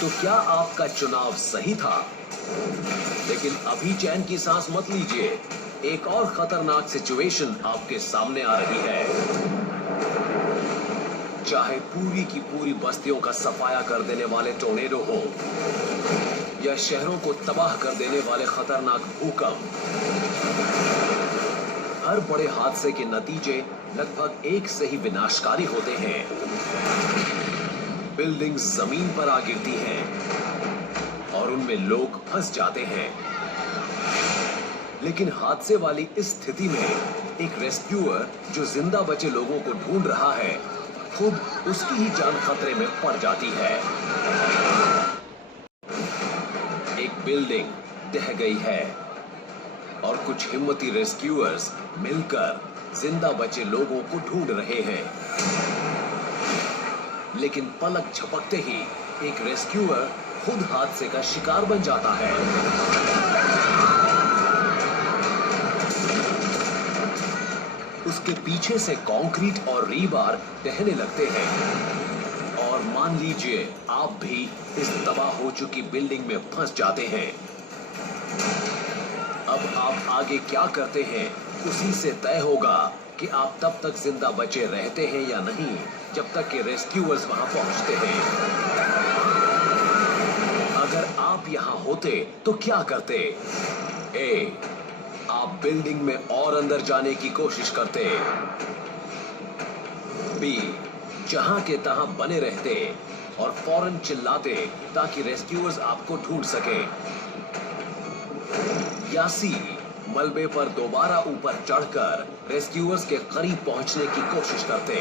तो क्या आपका चुनाव सही था? लेकिन अभी चैन की सांस मत लीजिए, एक और खतरनाक सिचुएशन आपके सामने आ रही है। चाहे पूरी की पूरी बस्तियों का सफाया कर देने वाले टोर्नेडो हो या शहरों को तबाह कर देने वाले खतरनाक भूकंप, हर बड़े हादसे के नतीजे लगभग एक से ही विनाशकारी होते हैं। बिल्डिंग्स जमीन पर आ गिरती हैं और उनमें लोग फंस जाते हैं। लेकिन हादसे वाली इस स्थिति में एक रेस्क्यूअर जो जिंदा बचे लोगों को ढूंढ रहा है, खुद उसकी ही जान खतरे में पड़ जाती है। एक बिल्डिंग ढह गई है और कुछ हिम्मती रेस्क्यूअर्स मिलकर जिंदा बचे लोगों को ढूंढ रहे हैं। लेकिन पलक झपकते ही एक रेस्क्यूअर खुद हादसे का शिकार बन जाता है। उसके पीछे से कंक्रीट और रीबार ढहने लगते हैं और मान लीजिए आप भी इस तबाह हो चुकी बिल्डिंग में फंस जाते हैं। अब आप आगे क्या करते हैं उसी से तय होगा कि आप तब तक जिंदा बचे रहते हैं या नहीं, जब तक कि रेस्क्यूअर्स वहां पहुंचते हैं। अगर आप यहां होते तो क्या करते? ए, आप बिल्डिंग में और अंदर जाने की कोशिश करते। बी, जहां के तहां बने रहते और फौरन चिल्लाते ताकि रेस्क्यूअर्स आपको ढूंढ सके। या सी, मलबे पर दोबारा ऊपर चढ़कर रेस्क्यूअर्स के करीब पहुंचने की कोशिश करते।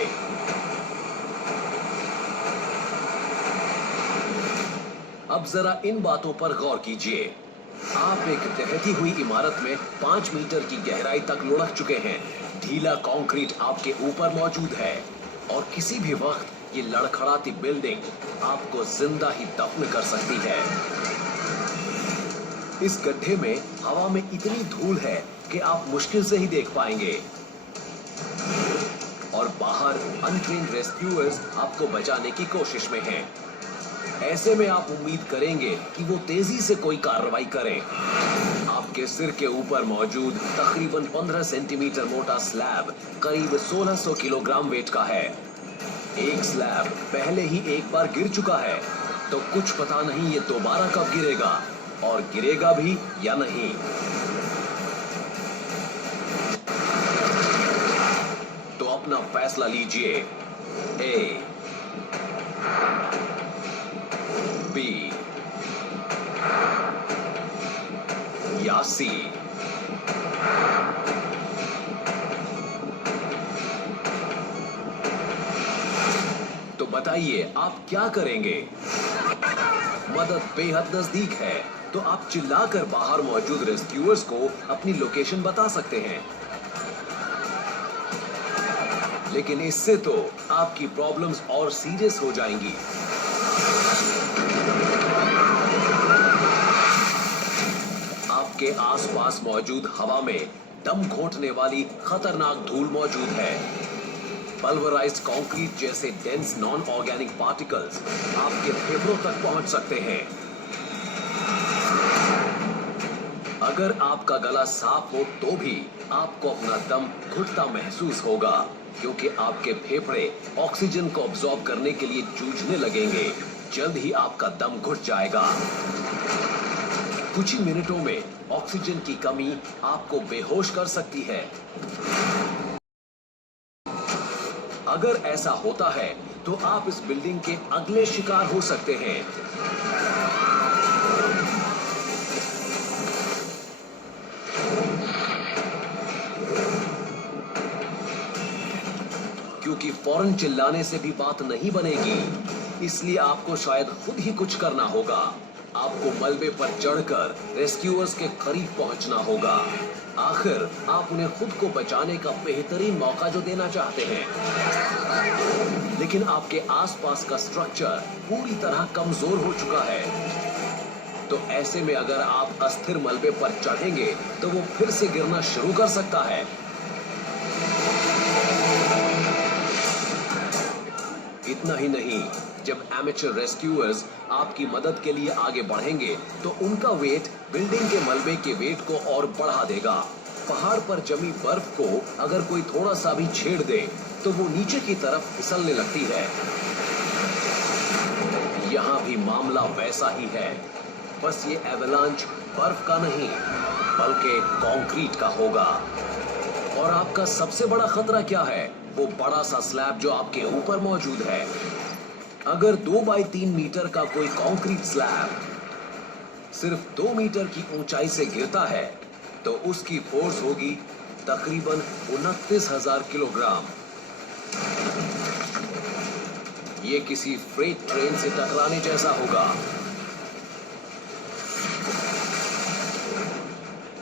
अब जरा इन बातों पर गौर कीजिए। आप एक ढहती हुई इमारत में 5 मीटर की गहराई तक लुढ़क चुके हैं। ढीला कंक्रीट आपके ऊपर मौजूद है और किसी भी वक्त ये लड़खड़ाती बिल्डिंग आपको जिंदा ही दफन कर सकती है। इस गड्ढे में हवा में इतनी धूल है कि आप मुश्किल से ही देख पाएंगे और बाहर अनट्रेन्ड रेस्क्यूअर्स आपको बचाने की कोशिश में हैं। ऐसे में आप उम्मीद करेंगे कि वो तेजी से कोई कार्रवाई करें। आपके सिर के ऊपर मौजूद तकरीबन 15 सेंटीमीटर मोटा स्लैब करीब 1600 किलोग्राम वेट का है। एक स्लैब पहले ही एक बार गिर चुका है, तो कुछ पता नहीं ये दोबारा कब गिरेगा और गिरेगा भी या नहीं। तो अपना फैसला लीजिए। ए, बी या सी। तो बताइए आप क्या करेंगे? मदद बेहद नजदीक है, तो आप चिल्लाकर बाहर मौजूद रेस्क्यूअर्स को अपनी लोकेशन बता सकते हैं। लेकिन इससे तो आपकी प्रॉब्लम्स और सीरियस हो जाएंगी। आपके आसपास मौजूद हवा में दम घोंटने वाली खतरनाक धूल मौजूद है। पल्वराइज्ड कंक्रीट जैसे डेंस नॉन ऑर्गेनिक पार्टिकल्स आपके फेफड़ों तक पहुंच सकते हैं। अगर आपका गला साफ हो तो भी आपको अपना दम घुटता महसूस होगा, क्योंकि आपके फेफड़े ऑक्सीजन को अब्सॉर्ब करने के लिए जूझने लगेंगे। जल्द ही आपका दम घुट जाएगा। कुछ ही मिनटों में ऑक्सीजन की कमी आपको बेहोश कर सकती है। अगर ऐसा होता है तो आप इस बिल्डिंग के अगले शिकार हो सकते हैं। क्योंकि फौरन चिल्लाने से भी बात नहीं बनेगी, इसलिए आपको शायद खुद ही कुछ करना होगा। आपको मलबे पर चढ़कर रेस्क्यूअर्स के करीब पहुंचना होगा। आखिर आप उन्हें खुद को बचाने का बेहतरीन मौका जो देना चाहते हैं। लेकिन आपके आसपास का स्ट्रक्चर पूरी तरह कमजोर हो चुका है। तो ऐसे में अगर आप अस्थिर मलबे पर चढ़ेंगे तो वो फिर से गिरना शुरू कर सकता है। इतना ही नहीं, जब एमेचर रेस्क्यूअर्स आपकी मदद के लिए आगे बढ़ेंगे तो उनका वेट बिल्डिंग के मलबे के वेट को और बढ़ा देगा। पहाड़ पर जमी बर्फ को अगर कोई थोड़ा सा भी छेड़ दे तो वो नीचे की तरफ फिसलने लगती है। यहाँ भी मामला वैसा ही है, बस ये एवलांच बर्फ का नहीं बल्कि कंक्रीट का होगा। और आपका सबसे बड़ा खतरा क्या है? वो बड़ा सा स्लैब जो आपके ऊपर मौजूद है। अगर 2 बाई 3 मीटर का कोई कंक्रीट स्लैब सिर्फ 2 मीटर की ऊंचाई से गिरता है तो उसकी फोर्स होगी तकरीबन 29,000 किलोग्राम। ये किसी फ्रेट ट्रेन से टकराने जैसा होगा।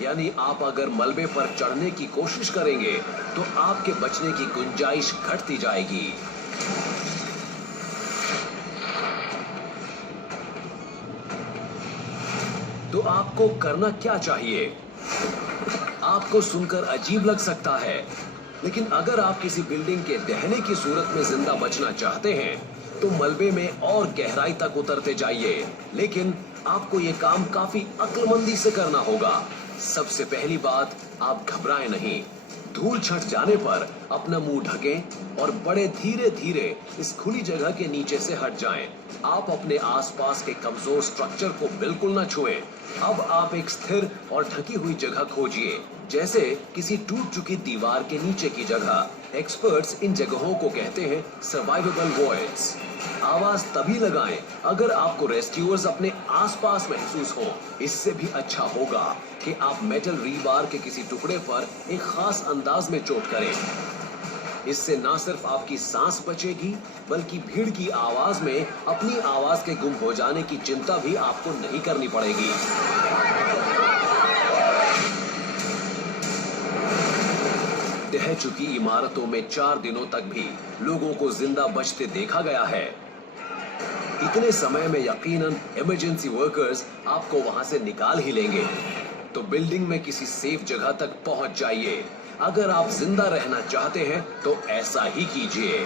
यानी आप अगर मलबे पर चढ़ने की कोशिश करेंगे तो आपके बचने की गुंजाइश घटती जाएगी। तो आपको करना क्या चाहिए? आपको सुनकर अजीब लग सकता है, लेकिन अगर आप किसी बिल्डिंग के ढहने की सूरत में जिंदा बचना चाहते हैं तो मलबे में और गहराई तक उतरते जाइए। लेकिन आपको यह काम काफी अक्लमंदी से करना होगा। सबसे पहली बात, आप घबराएं नहीं। धूल छट जाने पर अपना मुंह ढकें और बड़े धीरे धीरे इस खुली जगह के नीचे से हट जाएं। आप अपने आसपास के कमजोर स्ट्रक्चर को बिल्कुल न छुएं। अब आप एक स्थिर और ढकी हुई जगह खोजिए, जैसे किसी टूट चुकी दीवार के नीचे की जगह। एक्सपर्ट्स इन जगहों को कहते हैं सर्वाइवेबल वॉइड्स। आवाज तभी लगाएं अगर आपको रेस्क्यूअर्स अपने आसपास महसूस हो। इससे भी अच्छा होगा कि आप मेटल रीबार के किसी टुकड़े पर एक खास अंदाज में चोट करें। इससे ना सिर्फ आपकी सांस बचेगी बल्कि भीड़ की आवाज में अपनी आवाज के गुम हो जाने की चिंता भी आपको नहीं करनी पड़ेगी। ढह चुकी इमारतों में 4 दिनों तक भी लोगों को जिंदा बचते देखा गया है। इतने समय में यकीनन इमरजेंसी वर्कर्स आपको वहां से निकाल ही लेंगे। तो बिल्डिंग में किसी सेफ जगह तक पहुंच जाइए। अगर आप जिंदा रहना चाहते हैं तो ऐसा ही कीजिए।